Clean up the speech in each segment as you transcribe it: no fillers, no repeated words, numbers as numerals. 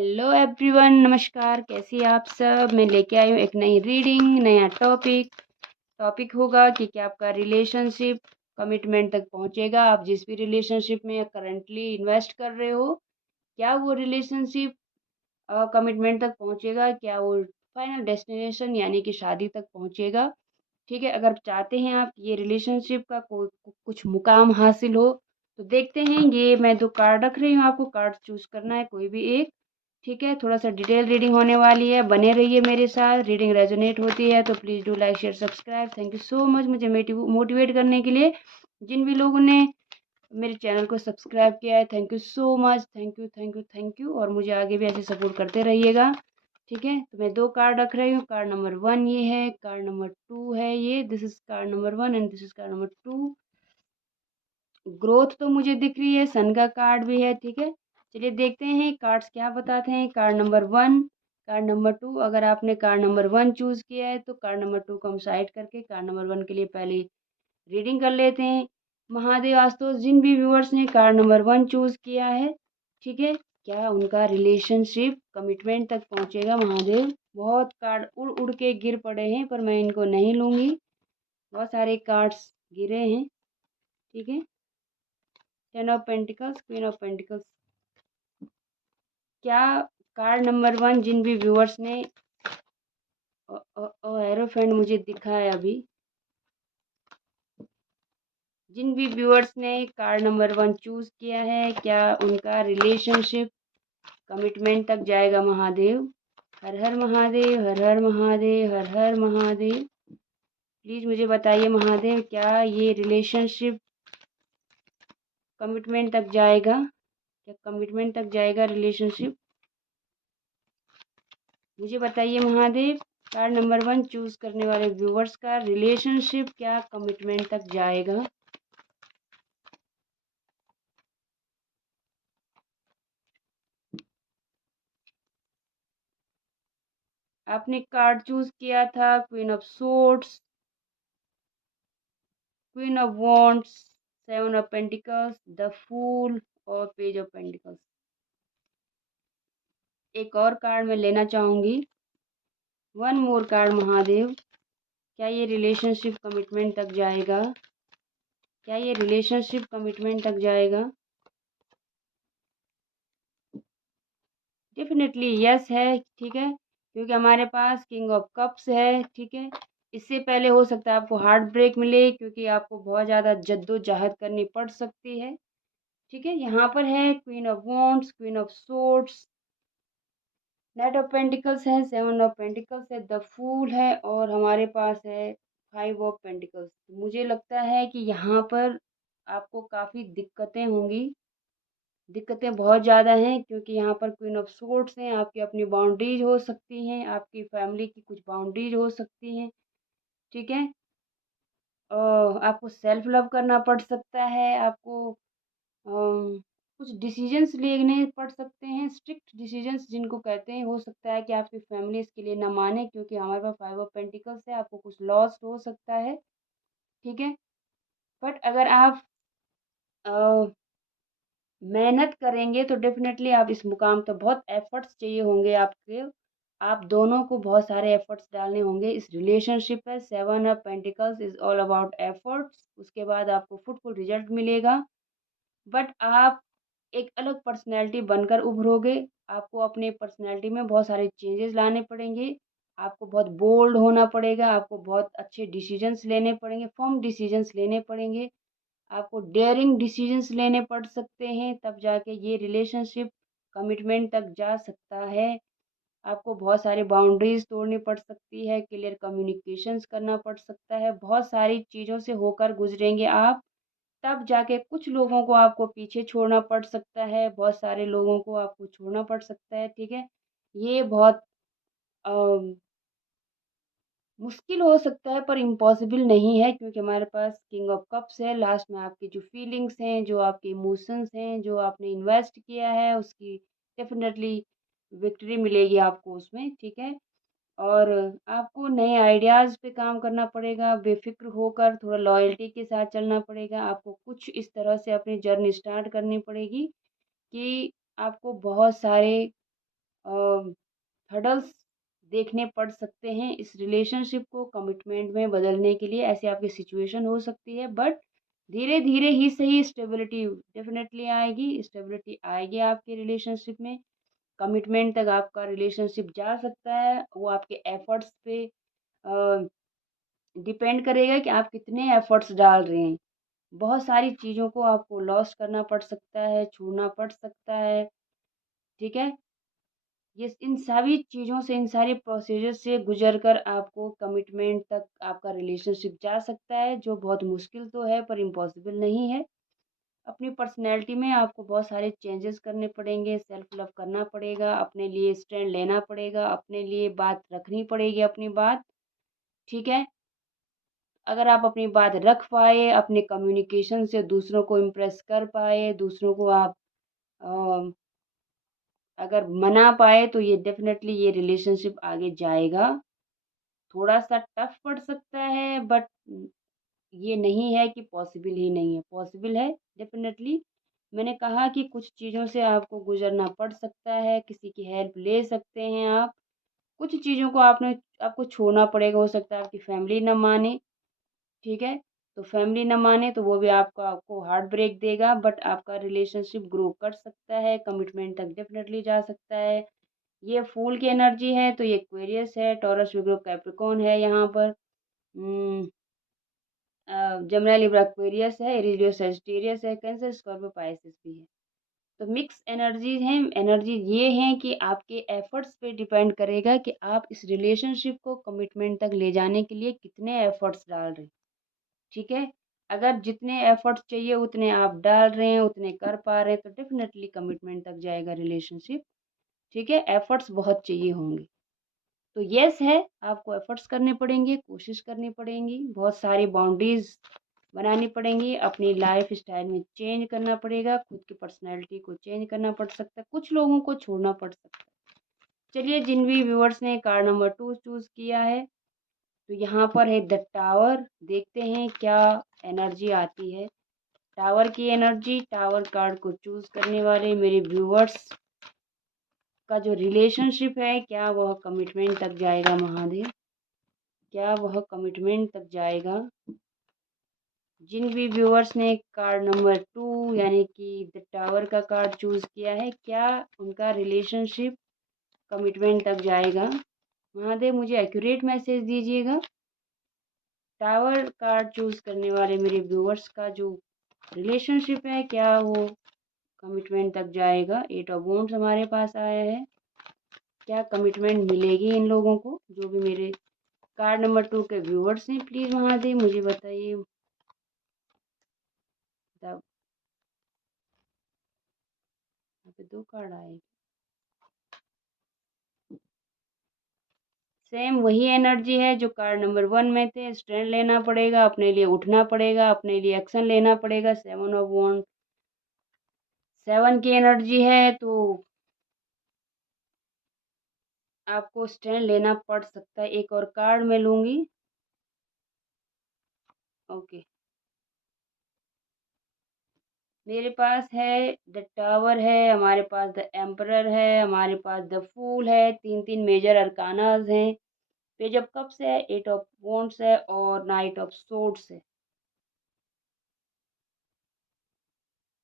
Hello everyone, नमस्कार। कैसी हैं आप सब। मैं लेके आई हूँ एक नई रीडिंग, नया टॉपिक होगा कि क्या आपका रिलेशनशिप कमिटमेंट तक पहुँचेगा। आप जिस भी रिलेशनशिप में करंटली इन्वेस्ट कर रहे हो, क्या वो रिलेशनशिप कमिटमेंट तक पहुँचेगा, क्या वो फाइनल डेस्टिनेशन यानी कि शादी तक पहुँचेगा। ठीक है, अगर चाहते हैं आप ये रिलेशनशिप का कुछ मुकाम हासिल हो, तो देखते हैं। ये मैं 2 कार्ड रख रही हूँ, आपको कार्ड चूज़ करना है कोई भी एक। ठीक है, थोड़ा सा डिटेल रीडिंग होने वाली है, बने रहिए मेरे साथ। रीडिंग रेजोनेट होती है तो please do like share subscribe. Thank you so much मुझे मोटिवेट करने के लिए। जिन भी लोगों ने मेरे चैनल को सब्सक्राइब किया है, thank you so much. Thank you thank you thank you. और मुझे आगे भी ऐसे सपोर्ट करते रहिएगा। ठीक है, तो मैं 2 कार्ड रख रही हूँ। कार्ड नंबर 1 ये है, कार्ड नंबर 2 है ये। This is called number 1 and this is called number 2। Growth तो मुझे दिख रही है, सन का कार्ड भी है। ठीक है, चलिए देखते हैं कार्ड्स क्या बताते हैं। Card number 1, card number 2। अगर आपने कार्ड नंबर 1 चूज़ किया है तो कार्ड नंबर 2 को हम साइड करके कार्ड नंबर 1 के लिए पहले रीडिंग कर लेते हैं। महादेव आस्तोष, जिन भी व्यूअर्स ने कार्ड नंबर 1 चूज़ किया है, ठीक है, क्या उनका रिलेशनशिप कमिटमेंट तक पहुंचेगा। महादेव, बहुत कार्ड उड़ उड़ के गिर पड़े हैं पर मैं इनको नहीं लूँगी। बहुत सारे कार्ड्स गिरे हैं। ठीक है, 10 of pentacles, queen of pentacles. क्या कार्ड नंबर 1 जिन भी व्यूअर्स ने एरोफेंट मुझे दिखा है अभी, जिन भी व्यूअर्स ने कार्ड नंबर 1 चूज़ किया है, क्या उनका रिलेशनशिप कमिटमेंट तक जाएगा। महादेव, हर हर महादेव, हर हर महादेव, हर हर महादेव। प्लीज़ मुझे बताइए महादेव, क्या ये रिलेशनशिप कमिटमेंट तक जाएगा। क्या कमिटमेंट तक जाएगा रिलेशनशिप, मुझे बताइए महादेव। कार्ड नंबर 1 चूज़ करने वाले व्यूवर्स का रिलेशनशिप क्या कमिटमेंट तक जाएगा। आपने कार्ड चूज़ किया था queen of swords, queen of wands, 7 of pentacles, the fool और पेज ऑफ पेंटिकल्स। एक और कार्ड मैं लेना चाहूँगी, 1 मोर कार्ड महादेव। क्या ये रिलेशनशिप कमिटमेंट तक जाएगा। क्या ये रिलेशनशिप कमिटमेंट तक जाएगा। डेफिनेटली यस है। ठीक है, क्योंकि हमारे पास किंग ऑफ कप्स है। ठीक है, इससे पहले हो सकता है आपको हार्ट ब्रेक मिले, क्योंकि आपको बहुत ज़्यादा जद्दोजहद करनी पड़ सकती है। ठीक है, यहाँ पर है queen of wands, queen of swords, night of pentacles है, 7 ऑफ पेंटिकल्स है, द फूल है और हमारे पास है 5 ऑफ पेंटिकल्स। मुझे लगता है कि यहाँ पर आपको काफ़ी दिक्कतें होंगी। दिक्कतें बहुत ज़्यादा हैं, क्योंकि यहाँ पर क्वीन ऑफ सोर्ड्स हैं। आपकी अपनी बाउंड्रीज हो सकती हैं, आपकी फैमिली की कुछ बाउंड्रीज हो सकती हैं। ठीक है, आपको सेल्फ लव करना पड़ सकता है। आपको कुछ डिसीजंस लेने पड़ सकते हैं, स्ट्रिक्ट डिसीजंस जिनको कहते हैं। हो सकता है कि आपकी फैमिली इसके लिए ना माने, क्योंकि हमारे पास 5 ऑफ पेंटिकल्स है। आपको कुछ लॉस हो सकता है। ठीक है, बट अगर आप मेहनत करेंगे तो डेफिनेटली आप इस मुकाम तक, बहुत एफर्ट्स चाहिए होंगे आपके। आप दोनों को बहुत सारे एफर्ट्स डालने होंगे इस रिलेशनशिप में। 7 of pentacles is all about efforts. उसके बाद आपको फ्रूटफुल रिजल्ट मिलेगा, बट आप एक अलग पर्सनैलिटी बनकर उभरोगे। आपको अपने पर्सनैलिटी में बहुत सारे चेंजेस लाने पड़ेंगे। आपको बहुत बोल्ड होना पड़ेगा। आपको बहुत अच्छे डिसीजंस लेने पड़ेंगे, फर्म डिसीजंस लेने पड़ेंगे। आपको डेयरिंग डिसीजंस लेने पड़ सकते हैं, तब जाके ये रिलेशनशिप कमिटमेंट तक जा सकता है। आपको बहुत सारी बाउंड्रीज तोड़नी पड़ सकती है, क्लियर कम्युनिकेशंस करना पड़ सकता है। बहुत सारी चीज़ों से होकर गुजरेंगे आप, तब जाके कुछ लोगों को आपको पीछे छोड़ना पड़ सकता है। बहुत सारे लोगों को आपको छोड़ना पड़ सकता है। ठीक है, ये बहुत मुश्किल हो सकता है पर इम्पॉसिबल नहीं है, क्योंकि हमारे पास किंग ऑफ कप्स है। लास्ट में आपकी जो फीलिंग्स हैं, जो आपके इमोशंस हैं, जो आपने इन्वेस्ट किया है, उसकी डेफिनेटली विक्ट्री मिलेगी आपको उसमें। ठीक है, और आपको नए आइडियाज़ पे काम करना पड़ेगा। बेफिक्र होकर थोड़ा लॉयल्टी के साथ चलना पड़ेगा। आपको कुछ इस तरह से अपनी जर्नी स्टार्ट करनी पड़ेगी कि आपको बहुत सारे हर्डल्स देखने पड़ सकते हैं इस रिलेशनशिप को कमिटमेंट में बदलने के लिए। ऐसी आपकी सिचुएशन हो सकती है, बट धीरे धीरे ही सही स्टेबिलिटी डेफिनेटली आएगी। स्टेबिलिटी आएगी आपके रिलेशनशिप में, कमिटमेंट तक आपका रिलेशनशिप जा सकता है। वो आपके एफर्ट्स पे डिपेंड करेगा कि आप कितने एफर्ट्स डाल रहे हैं। बहुत सारी चीज़ों को आपको लॉस करना पड़ सकता है, छोड़ना पड़ सकता है, ठीक है। ये इन सभी चीज़ों से, इन सारी प्रोसीजर से गुजर कर आपको कमिटमेंट तक आपका रिलेशनशिप जा सकता है, जो बहुत मुश्किल तो है पर इम्पॉसिबल नहीं है। अपनी पर्सनैलिटी में आपको बहुत सारे चेंजेस करने पड़ेंगे, सेल्फ लव करना पड़ेगा, अपने लिए स्टैंड लेना पड़ेगा, अपने लिए बात रखनी पड़ेगी, अपनी बात, ठीक है। अगर आप अपनी बात रख पाए, अपने कम्युनिकेशन से दूसरों को इम्प्रेस कर पाए, दूसरों को आप अ, अगर मना पाए, तो ये डेफ़िनेटली ये रिलेशनशिप आगे जाएगा। थोड़ा-सा टफ़ पड़ सकता है, बट ये नहीं है कि पॉसिबल ही नहीं है, पॉसिबल है डेफ़िनेटली। मैंने कहा कि कुछ चीज़ों से आपको गुज़रना पड़ सकता है, किसी की हेल्प ले सकते हैं आप। कुछ चीज़ों को आपको छोड़ना पड़ेगा, हो सकता है आपकी फैमिली ना माने, ठीक है? तो फैमिली ना माने तो वो भी आपको हार्ट ब्रेक देगा, बट आपका रिलेशनशिप ग्रो कर सकता है, कमिटमेंट तक डेफ़िनेटली जा सकता है। ये फूल की एनर्जी है, तो ये एक्वेरियस है, टॉरस, विर्गो, कैप्रिकॉर्न है यहाँ पर। उम, जमुना, लिब्रा, एक्वेरियस है, इरिडियो, सजिटेरियस है, कैंसर, स्कॉर्पियो, पाइसेस भी है। तो मिक्स एनर्जीज़ हैं। एनर्जी ये हैं कि आपके एफर्ट्स पे डिपेंड करेगा कि आप इस रिलेशनशिप को कमिटमेंट तक ले जाने के लिए कितने एफर्ट्स डाल रहे हैं, ठीक है? अगर जितने एफर्ट्स चाहिए उतने आप डाल रहे हैं, उतने कर पा रहे हैं, तो डेफ़िनेटली कमिटमेंट तक जाएगा रिलेशनशिप, ठीक है? एफर्ट्स बहुत चाहिए होंगे। तो येस है, आपको एफर्ट्स करने पड़ेंगे, कोशिश करनी पड़ेंगी, बहुत सारी बाउंड्रीज़ बनानी पड़ेंगी, अपनी लाइफ स्टाइल में चेंज करना पड़ेगा, खुद की पर्सनैलिटी को चेंज करना पड़ सकता है, कुछ लोगों को छोड़ना पड़ सकता है। चलिए, जिन भी व्यूअर्स ने कार्ड नंबर 2 चूज़ किया है, तो यहाँ पर है द टावर। देखते हैं क्या एनर्जी आती है। टावर की एनर्जी, टावर कार्ड को चूज़ करने वाले मेरे व्यूअर्स का जो रिलेशनशिप है, क्या वह कमिटमेंट तक जाएगा महादेव? क्या वह कमिटमेंट तक जाएगा? जिन भी व्यूअर्स ने कार्ड नंबर 2 यानी कि द टावर का कार्ड चूज़ किया है, क्या उनका रिलेशनशिप कमिटमेंट तक जाएगा? महादेव मुझे एक्यूरेट मैसेज दीजिएगा। टावर कार्ड चूज़ करने वाले मेरे व्यूअर्स का जो रिलेशनशिप है, क्या वो कमिटमेंट तक जाएगा? 8 ऑफ वॉन्ड्स हमारे पास आया है। क्या कमिटमेंट मिलेगी इन लोगों को, जो भी मेरे कार्ड नंबर 2 के व्यूअर्स हैं? प्लीज़ महादेव मुझे बताइए। तब यहाँ पे 2 कार्ड आए। सेम वही एनर्जी है जो कार्ड नंबर 1 में थे। स्टैंड लेना पड़ेगा, अपने लिए उठना पड़ेगा, अपने लिए एक्शन लेना पड़ेगा। 7 ऑफ वॉन्ड, 7 की एनर्जी है, तो आपको स्टैंड लेना पड़ सकता है। एक और कार्ड मैं लूँगी। ओके, मेरे पास है द टावर है, हमारे पास द एम्परर है, हमारे पास द फूल है। 3-3 मेजर अरकानाज़ हैं। पेज ऑफ कप्स है, 8 ऑफ वॉन्ड्स है और नाइट ऑफ सोर्ड्स है।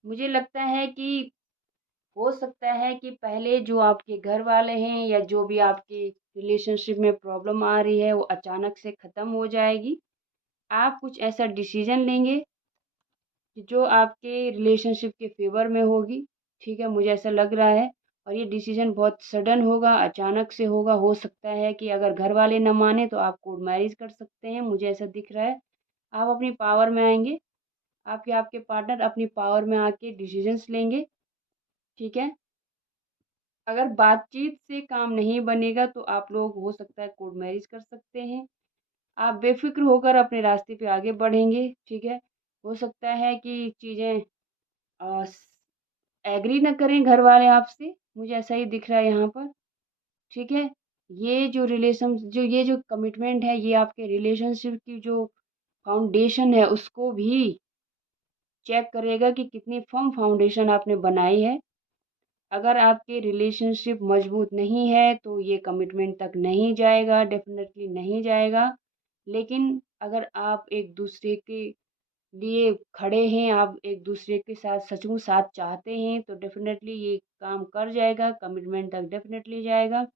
मुझे लगता है कि हो सकता है कि पहले जो आपके घर वाले हैं या जो भी आपके रिलेशनशिप में प्रॉब्लम आ रही है, वो अचानक से ख़त्म हो जाएगी। आप कुछ ऐसा डिसीज़न लेंगे कि जो आपके रिलेशनशिप के फ़ेवर में होगी, ठीक है? मुझे ऐसा लग रहा है, और ये डिसीज़न बहुत सडन होगा, अचानक से होगा। हो सकता है कि अगर घर वाले ना माने तो आप कोर्ट मैरिज कर सकते हैं, मुझे ऐसा दिख रहा है। आप अपनी पावर में आएँगे, आप या आपके पार्टनर अपनी पावर में आके डिसीज़न्स लेंगे, ठीक है? अगर बातचीत से काम नहीं बनेगा तो आप लोग हो सकता है कोर्ट मैरिज कर सकते हैं। आप बेफ़िक्र होकर अपने रास्ते पे आगे बढ़ेंगे, ठीक है? हो सकता है कि चीज़ें अ, स एग्री ना करें घर वाले आपसे, मुझे ऐसा ही दिख रहा है यहाँ पर, ठीक है? ये जो कमिटमेंट है, ये आपके रिलेशनशिप की जो फाउंडेशन है, उसको भी चेक करेगा कि कितनी फ़र्म फाउंडेशन आपने बनाई है। अगर आपके रिलेशनशिप मजबूत नहीं है तो ये कमिटमेंट तक नहीं जाएगा, डेफिनेटली नहीं जाएगा। लेकिन अगर आप एक दूसरे के लिए खड़े हैं, आप एक दूसरे के साथ सचमुच साथ चाहते हैं, तो डेफिनेटली ये काम कर जाएगा, कमिटमेंट तक डेफिनेटली जाएगा।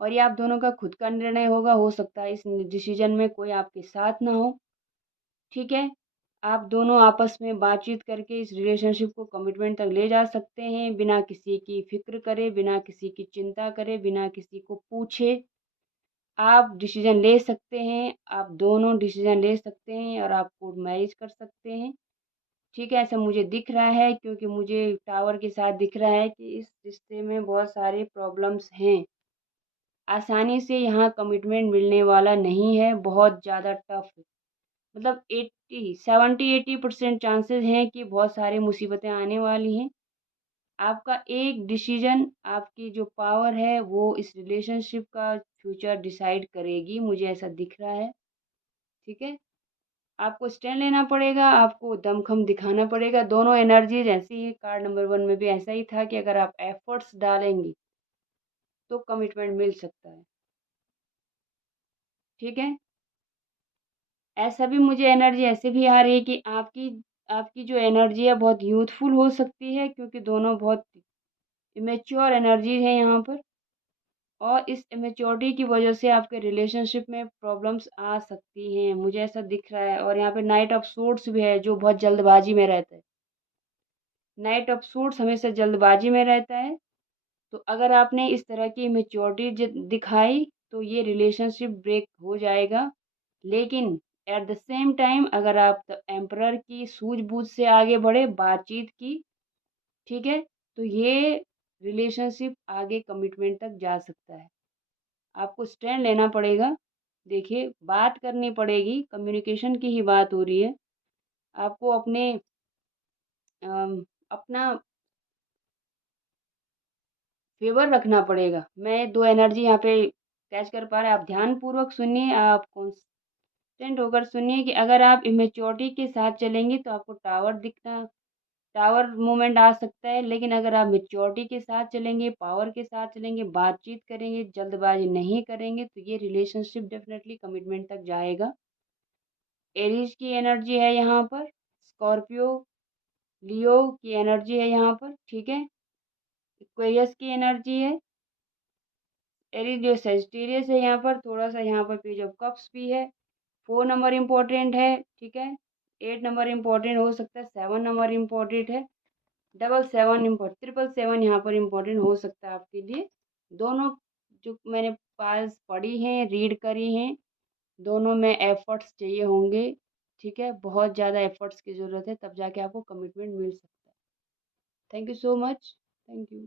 और ये आप दोनों का खुद का निर्णय होगा, हो सकता है इस डिसीजन में कोई आपके साथ ना हो, ठीक है। आप दोनों आपस में बातचीत करके इस रिलेशनशिप को कमिटमेंट तक ले जा सकते हैं, बिना किसी की फ़िक्र करे, बिना किसी की चिंता करे, बिना किसी को पूछे। आप डिसीज़न ले सकते हैं, आप दोनों डिसीज़न ले सकते हैं और आप कोर्ट मैरिज कर सकते हैं, ठीक है। ऐसा मुझे दिख रहा है क्योंकि मुझे टावर के साथ दिख रहा है कि इस रिश्ते में बहुत सारे प्रॉब्लम्स हैं। आसानी से यहाँ कमिटमेंट मिलने वाला नहीं है, बहुत ज़्यादा टफ़ है। मतलब 80 70-80% चांसेस हैं कि बहुत सारी मुसीबतें आने वाली हैं। आपका एक डिसीजन, आपकी जो पावर है वो इस रिलेशनशिप का फ्यूचर डिसाइड करेगी, मुझे ऐसा दिख रहा है, ठीक है। आपको स्टैंड लेना पड़ेगा, आपको दमखम दिखाना पड़ेगा, दोनों एनर्जीज ऐसी ही, कार्ड नंबर 1 में भी ऐसा ही था कि अगर आप एफर्ट्स डालेंगी तो कमिटमेंट मिल सकता है, ठीक है। ऐसा भी मुझे एनर्जी ऐसे भी आ रही है कि आपकी आपकी जो एनर्जी है बहुत यूथफुल हो सकती है, क्योंकि दोनों बहुत इमेच्योर एनर्जी है यहाँ पर। और इस इमेच्योरिटी की वजह से आपके रिलेशनशिप में प्रॉब्लम्स आ सकती हैं, मुझे ऐसा दिख रहा है। और यहाँ पे नाइट ऑफ सूट्स भी है जो बहुत जल्दबाजी में रहता है। नाइट ऑफ सूट्स हमेशा जल्दबाजी में रहता है। तो अगर आपने इस तरह की इमेच्योरिटी दिखाई तो ये रिलेशनशिप ब्रेक हो जाएगा। लेकिन एट द सेम टाइम अगर आप द एम्परर की सूझबूझ से आगे बढ़े, बातचीत की, ठीक है, तो ये रिलेशनशिप आगे कमिटमेंट तक जा सकता है। आपको स्टैंड लेना पड़ेगा। देखिए, बात करनी पड़ेगी, कम्युनिकेशन की ही बात हो रही है। आपको अपना फ़ेवर रखना पड़ेगा। मैं 2 एनर्जी यहाँ पे कैच कर पा रहा, आप ध्यानपूर्वक सुनिए, आप कॉन्स्टेंट होकर सुनिए कि अगर आप इमैच्योरिटी के साथ चलेंगी तो आपको टावर मूवमेंट आ सकता है। लेकिन अगर आप मैच्योरिटी के साथ चलेंगे, पावर के साथ चलेंगे, बातचीत करेंगे, जल्दबाज़ी नहीं करेंगे, तो ये रिलेशनशिप डेफ़िनेटली कमिटमेंट तक जाएगा। एरीज़ की एनर्जी है यहाँ पर, स्कॉर्पियो, लियो की एनर्जी है यहाँ पर, ठीक है? एक्वेरियस की एनर्जी है। एरीज जो सेजिटेरियस है यहाँ पर, थोड़ा-सा यहाँ पर पेज ऑफ कप्स भी है। 4 नंबर इम्पोर्टेंट है, ठीक है? 8 नंबर इम्पोर्टेंट हो सकता है, 7 नंबर इम्पोर्टेंट है, डबल 7 ट्रिपल 7 यहाँ पर इम्पोर्टेंट हो सकता है आपके लिए। दोनों जो मैंने पास पढ़ी हैं, रीड करी हैं, दोनों में एफर्ट्स चाहिए होंगे, ठीक है? बहुत ज़्यादा एफर्ट्स की ज़रूरत है, तब जाके आपको कमिटमेंट मिल सकता है। Thank you so much. Thank you.